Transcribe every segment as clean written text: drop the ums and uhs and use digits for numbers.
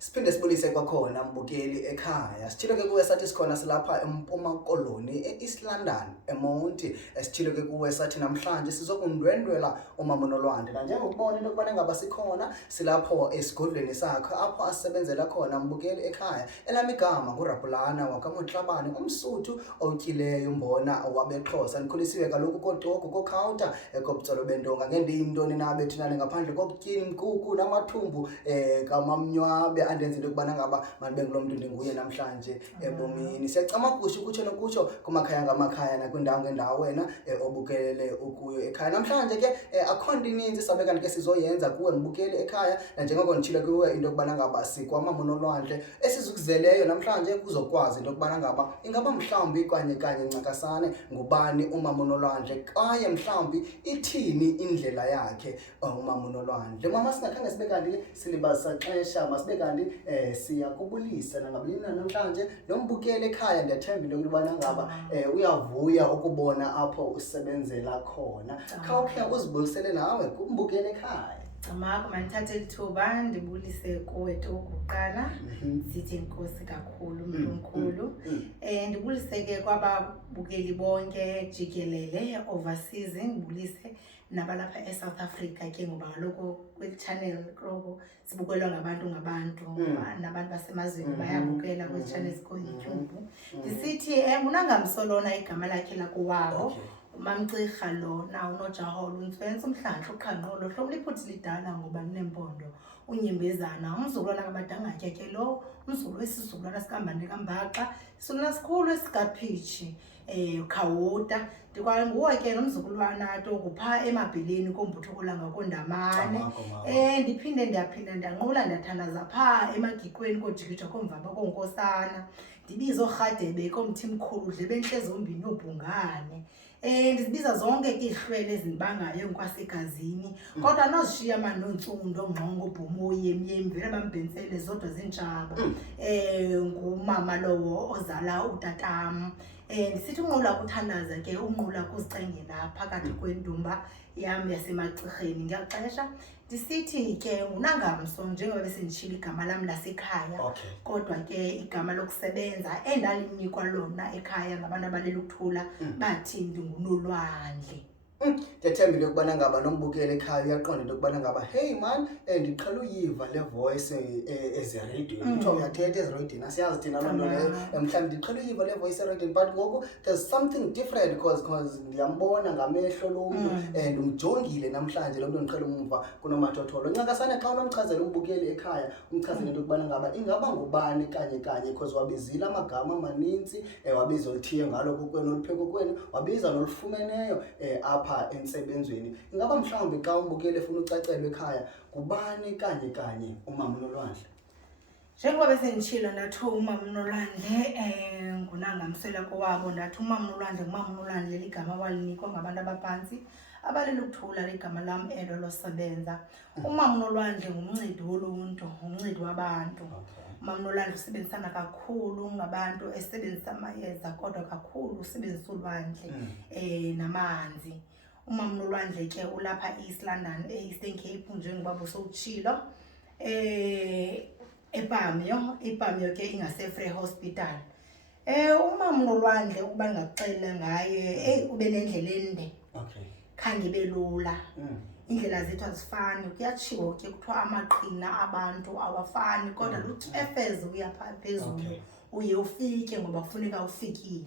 Siphinde sibulise kwakhona mbukeli ekhaya. Sithilo ke kuwe sathi sikhona silapha eMpuma Koloni eEast London eMonti. Sithilo ke kuwe sathi namhlanje sizokundwendwela uMamu Nolwandle. Na njengokubona into kubana ngaba sikhona silapho esigodlweni sakhe apho asebenzela khona mbukeli ekhaya. Elami igama nguRapulana wakaMotlabane umsuthu otyileyo umbona wabexhosa. Nikhulisiwe kaloku koTogo koKhawuta ekobtsolo bendonga ngendiyintoni nabe thina ngaphandle kokutyini imkuku namathumbu kamamnywabe andenza into kubana ngaba manibe ngulo mntu ndinguye namhlanje ebomini. Siyacama kusho kutsho nokutsho kumakhaya ngamakhaya nakwindawo ngendawo wena obukele ukuyo ekhaya. Namhlanje ke akho nto ininzi sabe kanti ke sizoyenza kuwe mbukeli ekhaya nanjengoko nditshilo kuwe into kubana ngaba sikwaMamu Nolwandle esizukuzeleyo namhlanje kuzokwazi into kubana ngaba ingaba mhlawumbi kanye ncakasane ngubani uMamu Nolwandle kwaye mhlawumbi ithini indlela yakhe uMamu Nolwandle. Mama singakhange sibe kanti silibasa xesha masibe kanti siyakubulisa nangabulina namhlanje nombukeli ekhaya. Ndiyathemba into kubana ngaba uyavuya ukubona apho usebenzela khona. Khawukhe uzibulisele nawe kumbukeli ekhaya. Amako mandithathe lithuba ndibulise kuwe okokuqala sithi inkosi kakhulu umuntu omkhulu. Ndibulise ke kwababukeli bonke jikelele overseas, ndibulise nabalapha eSouth Africa ke ngoba kaloku kweli channel kaloku sibukelwa ngabantu nabantu basemazweni bayabukela kweli channel sikho YouTube. Ndisithi unangamsolona igama lakhe lakuwabo uMamcirha lona uNojaholo uNtswensi uMhlanhla uQhanqolo hlobo liphuthi lidala ngoba linempondo uNyimbezana umzukulwana kaBadangatya ke lo umzukulu wesizukulwana sikambane kaMbaxa isizukulwana sikhulu esikaPhishi Khawuta ndikwanguwe ke nomzukulwana tokupha emabheleni kombuthukulanga kondamane. Ndiphinde ndiyaphinda ndanqula ndathandaza pha emagiqweni kojikijwa komvaba konkosana ndibiza oRhadebe komthimkhulu dlebentle zombini obhungane. Ndizibiza zonke ke ihlwele ezinibangayo enkwasegazini kodwa nozishiya manontsundo ngqongo bhumoye myemvela bambhensele zodwa zintshaba ngumama lowo ozala utatam. Ndisithi unqula kuthandaza ke unqula kuzicengela phakathi kwendumba yam yasemacirheni ngiyaxesha. Ndisithi ke unangamso njengoba besenditshila igama lam lasekhaya kodwa ke igama lokusebenza endalinikwa lona ekhaya ngabantu abalele ukuthula bathi ndinguNolwandle. Ndiyathemba into yokubana ngaba nombukeli ekhaya uyaqonda into yokubana ngaba hey man ndiqhela uyiva le voice eziradiyo kuthiwa uyathetha eziradiyo asiyazi thina loo nto leyo mhlawumbi ndiqhela uyiva le voice eradiyo but ngoku there's something different because ndiyambona ngamehlo lo mntu ndimjongile namhlanje lo mntu ndiqhela umva kunomathotholo. Ncakasane xa unomchazela umbukeli ekhaya umchazele into yokubana ngaba ingaba ngubani kanye because wabizile amagama amanintsi wabiza oluthiye ngalo kokwenu olupheko kwenu wabiza nolufumeneyo apha entsebenzweni. Ingaba mhlawumbi xa umbukeli efuna ucacelwe ekhaya kubani kanye uMamu Nolwandle? Njengoba besenditshilo ndathi uMamu Nolwandle ngunangamswela kowabo ndathi uMamu Nolwandle nguMamu Nolwandle ligama walinikwa ngabantu abaphantsi abalele ukuthula ligama lam elo losebenza. uMamu Nolwandle ngumncedi woluntu ngumncedi wabantu. uMamu Nolwandle usebenzisana kakhulu ngabantu esebenzisa amayeza kodwa kakhulu usebenzisa ulwandle namanzi. uMamu Nolwandle ke ulapha eEast London eEastern Cape njengoba busowutshilo ePamyo ke ingaseFree Hospital. uMamu Nolwandle ukuba ndingakuxelela ngaye ube nendlela ende khange belula. Indlela zethu azifani kuyatshiwo ke kuthiwa amaqhina abantu awafani kodwa luthefeze uyapha phezulu uye ufike ngoba kufuneka ufikile.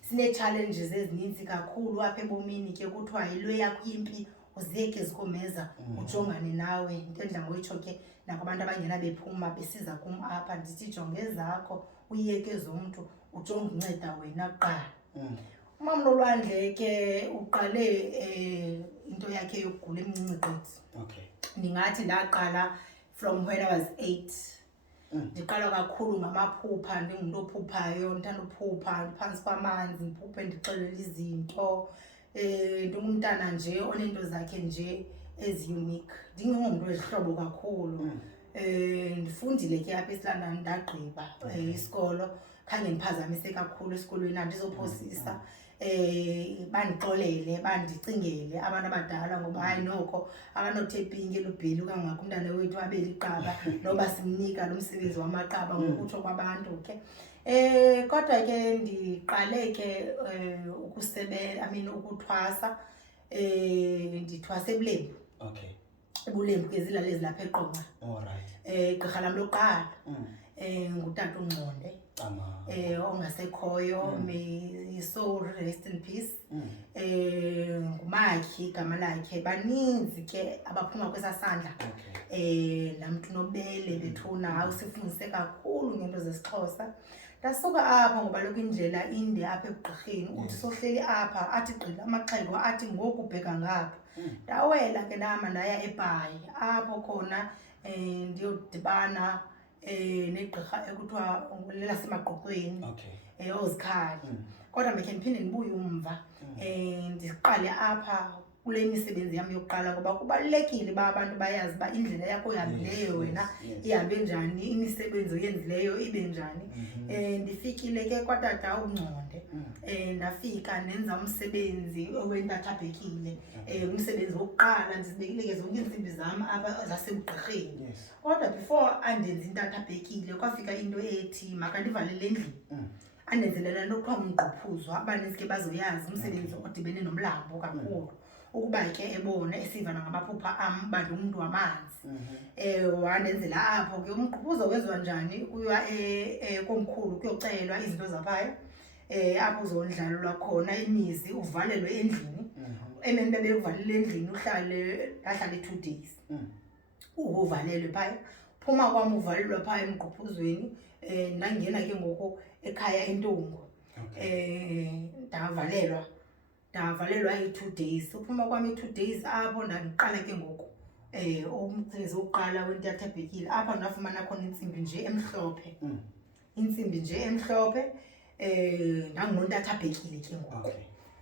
Sine-challenges ezininzi kakhulu apha ebomini ke kuthiwa yilo yakho impi uziyeke zikomeza ujongane nawe. Into endidla ngoyitsho ke nakubantu abangena bephuma besiza kum apha ndithi jonge zakho uyeke zomntu ujonge unceda wena kuqala. uMamu Nolwandle ke uqale into yakhe yokugula emncinci gqithi. Ndingathi ndaqala from when I was 8. Ndiqala kakhulu ngamaphupha ndingumntu ophuphayo ndithanda uphupha phantsi kwamanzi ndiphuphe ndixelele izinto. Ndingumntana nje onento zakhe nje ezi-unique ndingumntu wezihlobo kakhulu. Ndifundile ke apha eSlondon ndagqiba isikolo khange ndiphazamise kakhulu esikolweni andizophosisa. bandixolele bandicingele abantu abadala ngoba hayi noko akanothepinki elubhili kangako umntana wethu abe liqaba noba simnika lo msebenzi wamaqaba ngokutsho kwabantu ke. Kodwa ke ndiqale ke ukuthwasa ndithwasa ebulembu. Okay. Ebulembu ke zilale ezilapha eQonca. Alright. Gqirha lam lokuqala ngutata uNgconde ongasekhoyo, may his soul rest in peace. Ngumakhi igama lakhe, baninzi ke abaphuma kwesasandla. Laa mntu nobele bethuna usifundise kakhulu ngento zesiXhosa. Ndasuka apha ngoba lokhu indlela inde apha ebugqirheni uthi sohleli apha athi gqila amaxhego athi ngoku ubheka ngapha. Ndawela ke nama ndaya eBhayi apho khona ndiyodibana negqirha ekuthiwa lelasemaqoqweni ozikhali. Kodwa mekhe ndiphinde ndibuye umva ndiqale apha kule misebenzi yam yokuqala ngoba kubalulekile uba abantu bayazi uba indlela yakho oyihambileyo wena ihambe njani, imisebenzi oyenzileyo ibe njani. Ndifikile ke kwatata uNgconde, ndafika ndenza umsebenzi owentathabhekile, umsebenzi wokuqala ndizibekile ke zonke iintsimbi zam apha zasebugqirheni. Kodwa before andenza intathabhekile kwafika into ethi makandivalele endlini andenzelela into kuthiwa ngumgqophuzwa. Abaninzi ke bazoyazi umsebenzi odibene nomlambo kakhulu, ukuba ke ebona esiva nangamaphupha am uba ndingumntu wamanzi. Wandenzela apho ke umgqophuzwa wenziwa njani, kuyiwa komkhulu kuyocelwa izinto zaphaya apho uzondlalelwa khona imizi, uvalelwe endlini. Emeni bebekuvalele endlini ndahlala 2 days uvalelwe phaya. Phuma kwam uvalelwa phaya emgqophuzweni, ndangena ke ngoku ekhaya eNtungu. Ndavalelwa i-2 days. Uphuma kwami i-2 days apho ndandiqala ke ngoku umsebenzi wokuqala wentathabhekile. Apha ndafumana khona intsimbi nje emhlophe, intsimbi nje emhlophe. Ndanginontathabhekile ke ngoku,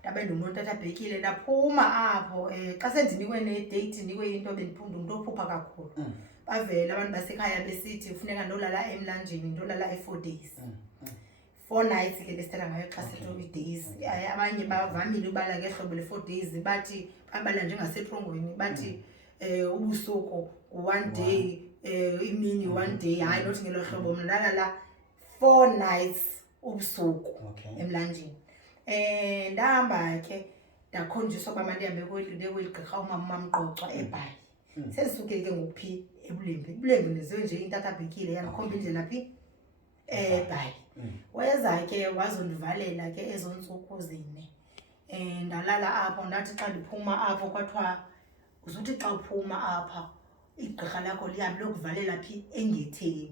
ndabe ndinontathabhekile. Ndaphuma apho xa sendinikwe ne-date ndinikwe into bendiphunda umntu ophupha kakhulu. Bavela abantu basekhaya besithi kufuneka ndolala emlanjeni, ndolala 4 days. 4 nights ke besithetha ngayo xa sethu i-days. Abanye bavamile ubala ngehlobo le-4 days, bathi babala njengasetrongweni, bathi ubusuku 1 day, imini 1 day. Hayi nothi ngelo hlobo mna ndalala 4 nights ubusuku emlanjeni. Ndahamba ke ndakhonjiswa uba mandihambe kweli gqirha umama Mamqoqwa eBhayi. Sendisuke ke ngokuphi ebulembu. Ebulembu ndiziwe nje intathabhekile yandikhomba indlela phi eBhayi. Weza ke wazondivalela ke ezo ntsuku 4. Ndalala apho, ndathi xa ndiphuma apho kwathiwa uzuthi xa uphuma apha igqirha lakho lihambe lokuvalela phi engetheni.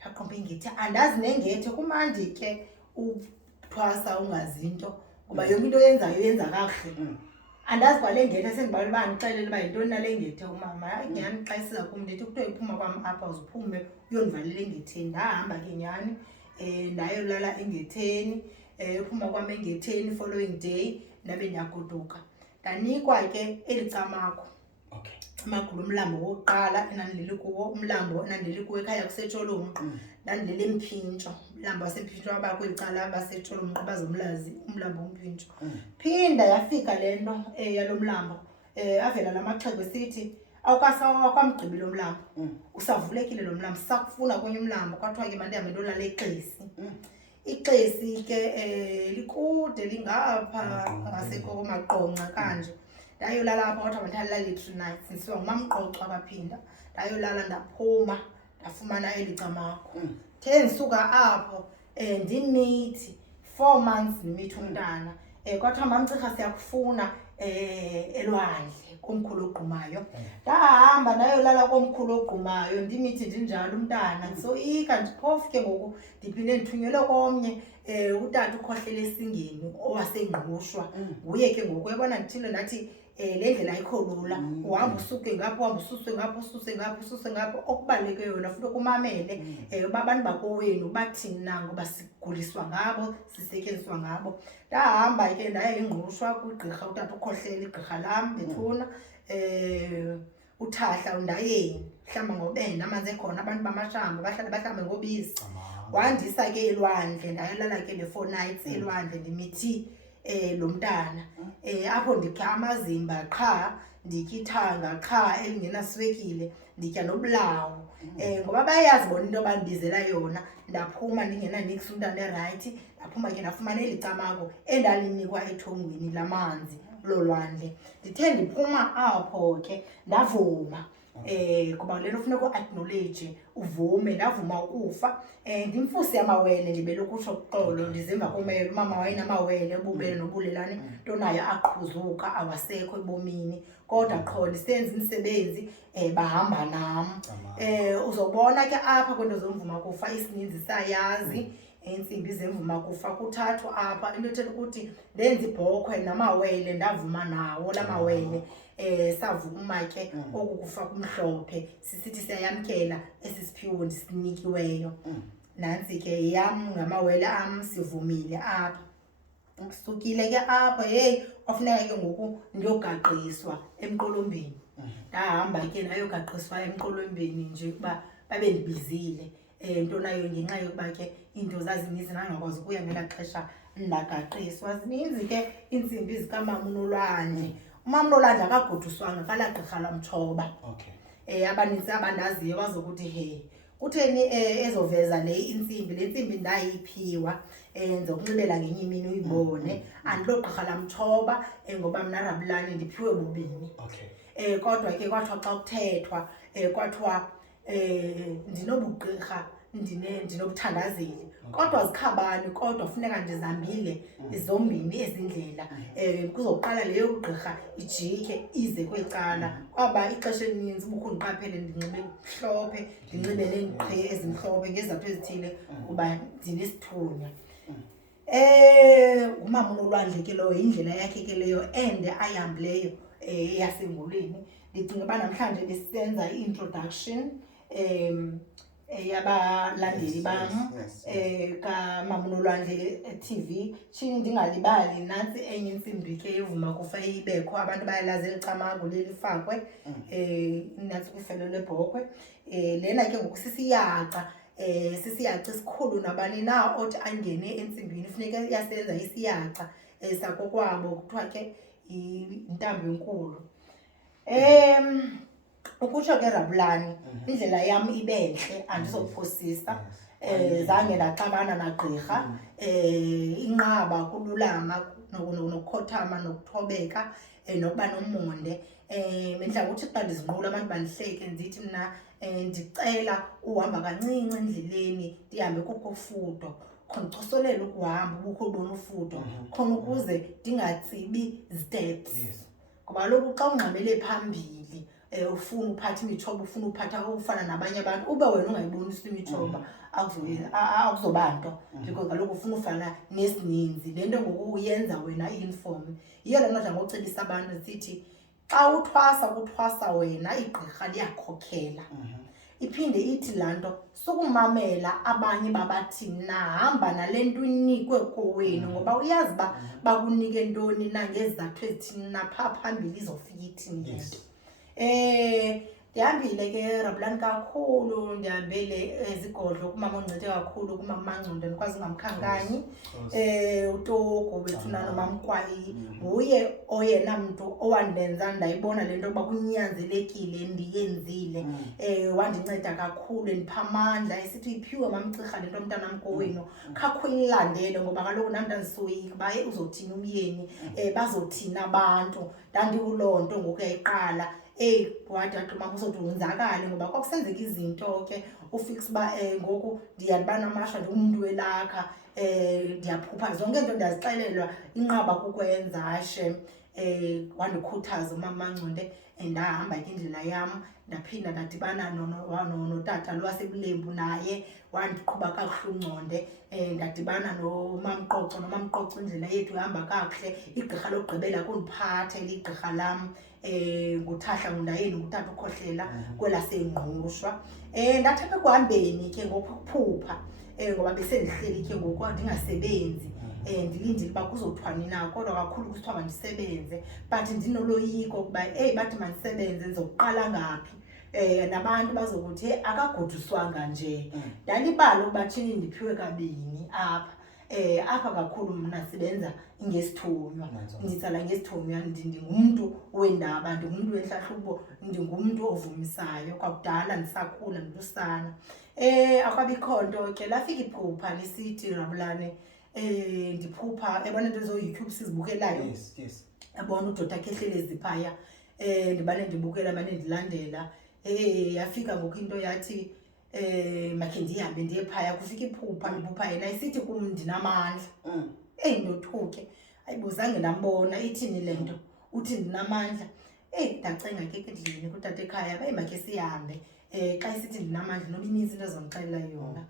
Ndaqomba ingethe, andazi nengethe. Kumandi ke uthwasa ungazinto ngoba yonke into oyenzayo yenza kakuhle. Andazi kwale ngethe sendibalula uba ndixelele uba yintoni nale ngethe umama. Hayi nyhani xa isiza kum ndithi kuthiwa iphuma kwam apha uziphume uyondivalela engetheni. Ndahamba ke nyhani ndayolala engetheni. Uphuma kwam engetheni following day ndabe ndiyagoduka. Ndanikwa ke eli camagu. Camagu lomlambo wokuqala enandilele kuwo, umlambo enandilele kuwo ekhaya kuseTsholompho. Ndandilele eMphintsho, umlambo waseMphintsho abakweli cala baseTsholompho bazomlazi umlambo woMphintsho. Phinda yafika le nto yalo mlambo. Avela la maxhego esithi awukamgqibi lo mlambo, usavulekile lo mlambo, sakufuna kwenye umlambo. Kwathiwa ke mandihambe ndolala eXesi. iXesi ke likude lingapha ngasekomaqonqa kanje. Ndayolala apha kwathiwa mandihlalala 3 nights. Ndisiwa ngumamqoqo abaphinda ndayolala, ndaphuma ndafumana eli camagu. Ndisuka apho ndimithi 4 months ndimithi umntana. Kwathiwa mamCirha siyakufuna elwandle komkhulu ogqumayo. Ndahamba ndayolala komkhulu ogqumayo ndimithi ndinjalo umntana. Ndisoyika ndiphofu ke ngoku ndiphinde ndithunyelwe komnye utata ukhohlela esingeni owasengqushwa. Nguye ke ngoku ebona ndithile ndathi le ndlela ayikho lula. Uhamba usuke ngapho, uhamba ususwe ngapho, ususe ngapho, ususe ngapho. Okubaluleke yona funeka umamele uba abantu bakowenu bathini na ngoba siguliswa ngabo, sisetyenziswa ngabo. Ndahamba ke ndaya ingqushwa kwigqirha utata ukhohlela, igqirha lam bethuna uthahla undayeni hlamba ngobene amanzi ekhona, abantu bamashamba bahlala bahlambe ngobisi. Wandisa ke elwandle, ndayolala ke le 4 nights elwandle ndimithi lo mntana. Apho ndikha amazimba qha, nditya ithanga qha elingenaswekile, nditya nobulawo. Ngoba bayazi bona into abandibizela yona, ndaphuma ndingenanix umntana erayithi, ndaphuma ke ndafumana eli camago endalinikwa ethongweni lamanzi lolwandle. Ndithe ndiphuma apho ke ndavuma. Kuba le nto funeka u-acknowledge, uvume, ndavuma ukufa. Ndimfuse amawele, ndibele ukutsho xolo, ndizemva komele. Umama wayenamawele, ububele nobulelane, nto nayo aqhuzuka, awasekho ebomini. Kodwa qho ndisenza imisebenzi, bahamba nam. Uzobona ke apha kwento zomvuma kufa isininzi sayazi. Iintsimbi zemvuma kufa kuthathwa apha, into ethetha ukuthi ndenza ibhokhwe namawele, ndavuma nawo la mawele. Savuma ke oku kufa kumhlophe, sisithi siyayamkela esi siphiwo ndisinikiweyo. Nantsi ke yam ngamawele am, sivumile apha. Sukile ke apha, kwafuneka ke ngoku ndiyogaqiswa emqolombeni. Ndahamba ke ndayogaqiswa emqolombeni nje ukuba babe ndibizile. Nto nayo ngenxa yokuba ke iinto zazininzi nangakwazi ukuya ngela xesha ndagaqiswa. Zininzi ke iintsimbi zikaMamu Nolwandle. UMamu Nolwandle akagoduswanga kalaa gqirha lamtshoba. Abanintsi abandaziyo bazokuthi kutheni ezoveza le intsimbi. Le ntsimbi ndayiphiwa, ndizokunxibela ngenye imini uyibone. Andilo gqirha lamtshoba ngoba mna Rabulane ndiphiwe bubini. Kodwa ke kwathiwa xa kuthethwa kwathiwa ndinobugqirha, ndinobuthandazeli. Kodwa zikhabani, kodwa funeka ndizambile zombini ezi ndlela. Kuzoqala leyo ugqirha ijike ize kwecala. Kwaba ixesha elininzi ubukho ndiqaphele ndinxibe mhlophe, ndinxibe neengqi ezimhlophe ngezizathu ezithile kuba ndinesithunya. UMamu Nolwandle ke lowo yindlela yakhe ke leyo ende ayihambileyo yasenguleni. Ndicinga uba namhlanje besisenza i-introduction yabalandeli bam kaMamu Nolwandle TV. Tshini ndingalibali, nantsi enye intsimbi ke evuma kufa ibekho, abantu bayalazi eli camago lifakwe nantsi kwifelo lebhokhwe. Lena ke ngoku sisiyaca, sisiyaca esikhulu, nabani na othi angene entsimbini funeka yasenza isiyaca sakokwabo, kuthiwa ke yintambo enkulu. Ukutsho ke Rabulane, indlela yam ibentle, andizokuphosisa. Zange ndaxabana nagqirha. Inqaba kululama nokukhothama nokuthobeka nokuba nomonde. Mendla ukuthi xa ndizinqula abantu bandihleke, ndithi mna ndicela uhamba kancinci endleleni, ndihambe kukho fudo, khona ndicosolela ukuhamba ubukho ubona ufudo, khona ukuze ndingatsibi steps. Ngoba kaloku xa ungxamele phambili, ufuna uphatha imithoba, ufuna uphatha ufana nabanye abantu, uba wena ungayibonisi imithoba akuzoba nto. Because kaloku ufuna ufana nesininzi. Le nto ngoku uyenza wena i-uniform. Yiyo le nto ndidla ngokucebisa abantu sithi xa uthwasa kuthwasa wena, igqirha liyakhokhela. Iphinde ithi laa nto sukumamela abanye babathini, nahamba nale nto inikwe kowenu, ngoba uyazi uba bakunike ntoni na ngezizathu ezithini na phaa phambili izofika ithini le nto. Ndihambile ke Rabulane kakhulu, ndihambele ezigodlo kumama oncede kakhulu, kumama Mangcunde, ndikwazi ungamkhankanyi. UTogo bethuna nomama Kwaye, nguye oyena mntu owandenza ndayibona le nto yokuba kunyanzelekile ndiyenzile. Wandinceda kakhulu, endipha amandla, esithi uyiphiwe mamcirha le nto mntanam kowenu, khakho uyilandele, ngoba kaloku nam ndandisoyika uba uzothini umyeni, bazothini abantu. Ndandikuloo nto ngoku yayiqala. Wathi mama uzothi wonzakale, ngoba kwakusenzeka izinto ke ufix uba ngoku ndiyaliba namashwa ndingumntu welakha, ndiyaphupha zonke into ndiyazixelelwa, inqaba kukwenza hashe. Wandikhuthaza umama Mangcunde, ndahamba ke indlela yam. Ndaphinda ndadibana notata lwasebulembu, naye wandiqhuba kakuhle ungconde. Ndadibana nomamqoco, nomamqoco indlela yethu ihamba kakuhle. Igqirha lokugqibela kundiphatha igqirha lam nguThahla Ngundayeni, ngutata ukhohlela kwelasengqushwa. Ndathatha ekuhambeni ke ngokuphupha, ngoba besendihleli ke ngoku ndingasebenzi. Ndilindile uba kuzothwani na, kodwa kakhulu kusithiwa mandisebenze, but ndinoloyiko ukuba bathi mandisebenze ndizokuqala ngaphi. Nabantu bazokuthi akagoduswanga nje. Ndalibala ukuba tshini ndiphiwe kabini apha. apha kakhulu mna sibenza ngesithunywa, nditsala ngesithunywa, ndingumntu weendaba, ndingumntu wenhlahlubo, ndingumntu ovumisayo. Kwakudala ndisakhula ndilusana. Akwabikho nto ke lafika iphupha lisithi Rabulane, ndiphupha ebona nto zo-YouTube sizibukelayo. Yes. Yabona uDr Kehlelezi phaya, ndibane ndibukela, mane ndilandela. Yafika ngoku into yathi makhe ndihambe ndiye phaya, kufika iphupha ndiphupha yena isithi kum ndinamandla. Ndothuke, ayibuzange ndambona, ithini le nto, uthi ndinamandla. Ndacinga ke endlini kutata ekhaya, makhe sihambe. Xa isithi ndinamandla noba ininzi into azondixelela yona.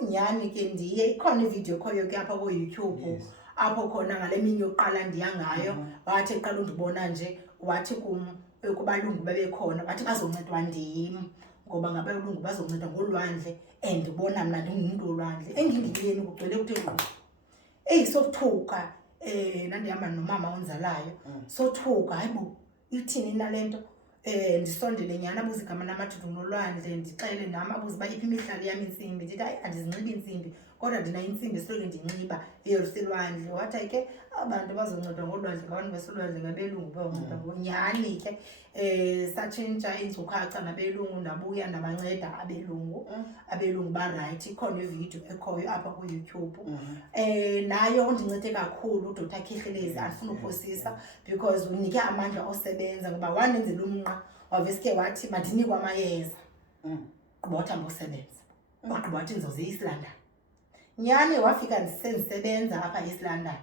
Nyhani ke ndiye, ikhona ividiyo khoyo ke apha ko-YouTube, apho khona ngale mini yokuqala ndiyangayo, wathi eqala undibona nje, wathi kum kubalungu bebekhona, wathi bazoncedwa ndim, ngoba ngabalungu bazoncedwa ngolwandle, ndibona mna ndingumntu wolwandle. Engingileni kugcwele kuthe ngqo. Sothuka, ndandihamba nomama onzalayo, sothuka, hayibo, ithini nale nto? Ndisondele nyhani, abuze igama lamathuthu nolwandle, ndixele nam, abuze uba iphi imihlali yam intsimbi. Ndithi hayi, andizinxibi intsimbi, kodwa ndinayo intsimbi esoloko ndiyinxiba eyoselwandle. Wathi ke abantu bazoncedwa ngolwandle, ngabantu baselwandle, ngabelungu bazoncedwa ngonyhani ke. Satshintsha iinkcukacha nabelungu, ndabuya ndabanceda abelungu barayithi. Ikhona ividiyo ekhoyo apha ku-YouTube. Nayo undincede kakhulu uDr Kehlelezi, andifuna uphosisa, because unike amandla osebenza, ngoba wanenzela umnqa, waveske wathi mandinikwe amayeza. Gqiba wathi ambosebenza, wagqiba wathi ndizoze eSlondon. Nyhani wafika ndisebenza apha eSlondon.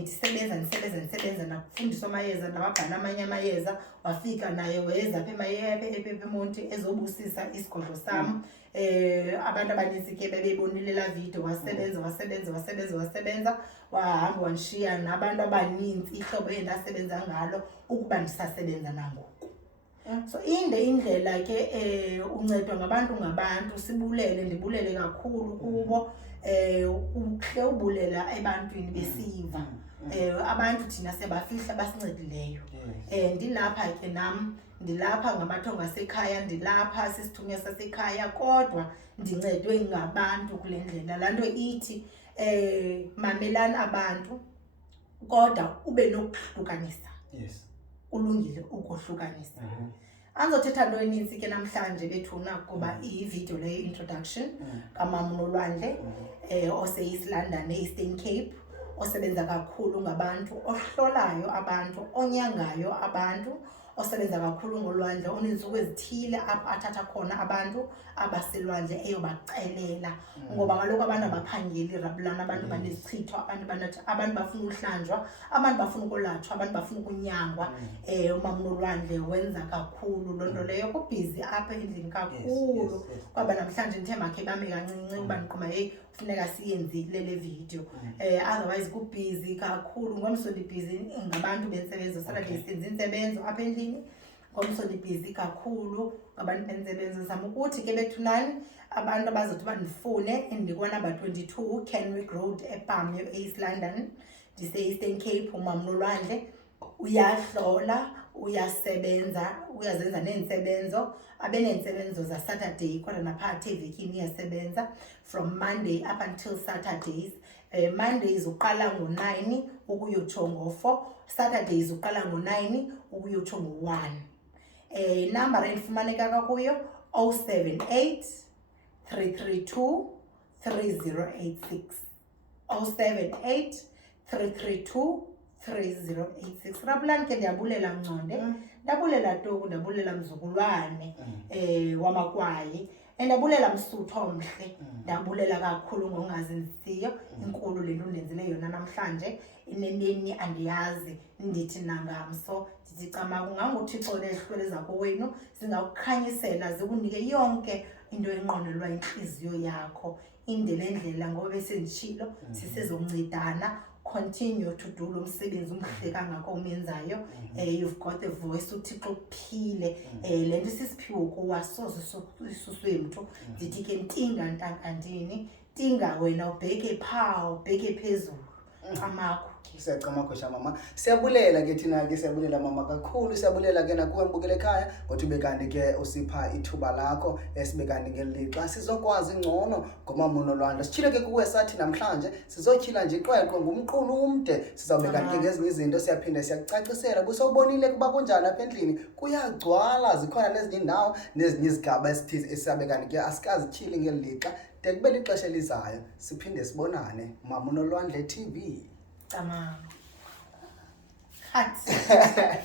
Ndisebenza nakufundiswa amayeza, ndababhala amanye amayeza. Wafika naye weza apha eMonti ezobusisa isigodlo sam. Abantu abaninzi ke bebebonile laa vidiyo, wasebenza, wahamba wanishiya nabantu abaninzi ihlobo endasebenza ngalo ukuba ndisasebenza nangoku. So inde indlela ke uncedwa ngabantu, sibulele, ndibulele kakhulu kubo. Uhle ubulela ebantwini besiva. Abantu thina siyabafihla basincedileyo. Ndilapha ke nam, ndilapha ngamathongo asekhaya, ndilapha sisithunywa sasekhaya, kodwa ndincedwe ngabantu kule ndlela. Laa nto ithi mamelani abantu, kodwa ube nokuhlukanisa. Kulungile ukohlukanisa. Andizothetha nto eninzi ke namhlanje bethuna, kuba ividiyo leyo introduction kaMamu Nolwandle, oseyiSlondon e-Eastern Cape, osebenza kakhulu ngabantu, ohlolayo abantu, onyangayo abantu, osebenza kakhulu ngolwandle, oneentsuku ezithile apho athatha khona abantu abaselwandle eyobacelela. Ngoba kaloku abantu abaphangeli Rabulana, abantu banezichitho, abantu bafuna ukuhlanjwa, abantu bafuna ukulatshwa, abantu bafuna ukunyangwa. uMamu Nolwandle wenza kakhulu loo nto leyo, kubhizi apha endlini kakhulu. Kwaba namhlanje ndithe makhe bame kancinci uba ndiqoma heyi funeka siyenzile le vidiyo. Otherwise kubhizi kakhulu. Ngomso ndibhizi ngabantu bensebenzo, Saturday senza intsebenzo apha endlini. Ngomso ndibhizi kakhulu ngabantu bensebenzo. Zama ukuthi ke bethunani abantu abazothi bandifune, ndikwanumber 22 Kenwick Road ePalm eSlondon, ndise-Eastern Cape. uMamu Nolwandle uyahlola, uyasebenza, uyazenza neentsebenzo, abe neentsebenzo zaSaturday, kodwa naphakathi evekini iyasebenza from Monday up until Saturdays. Mondays uqala ngo-9 ukuyotsho ngo-4, Saturdays uqala ngo-9 ukuyotsho ngo-1. Number endifumaneka kuyo 078 332 3086, 078 332 3086. Rabulani ke ndiyabulela Mnconde, ndabulela Toku, ndabulela mzukulwane wamakwaye, ndabulela Msuthu omhle, ndabulela kakhulu ngongazenzisiyo. Inkulu le nto undenzile yona namhlanje, ineneni andiyazi, ndithi nangamso, ndithi cama kunganguThixo nezihlwele zakowenu zingakukhanyisela, zikunike yonke into enqwenelwa intliziyo yakho. Indele ndlela ngoba besenditshilo sisezoncedana. Continue to do lo msebenzi umhle kangako umenzayo. You've got a voice, uThixo kuphile. Le nto isisiphiwo kuwasoze isuswe mntu. Ndithi ke ntinga ntankantini, tinga wena ubheke phaa, ubheke phezulu. Amakho Siyacama khosha mama. Siyabulela ke thina ke siyabulela mama kakhulu. Siyabulela ke nakuwe mbukele ekhaya ngothi ube kanti ke usipha ithuba lakho esibe kanti ngelixa sizokwazi ngcono ngoMamu Nolwandle. Sitshile ke kuwe sathi namhlanje sizotyhila nje iqweqwe ngumqulu umde. Sizawube kanti ke ngezinye izinto siyaphinde siyakucacisela. Busawubonile kuba kunjani apha endlini kuyagcwala zikhona nezinye indawo nezinye izigaba esithize esisabe kanti ke asikazithyili ngelixa. De kube lixesha elizayo siphinde sibonane Mamu Nolwandle TV. Tamam. Hadi.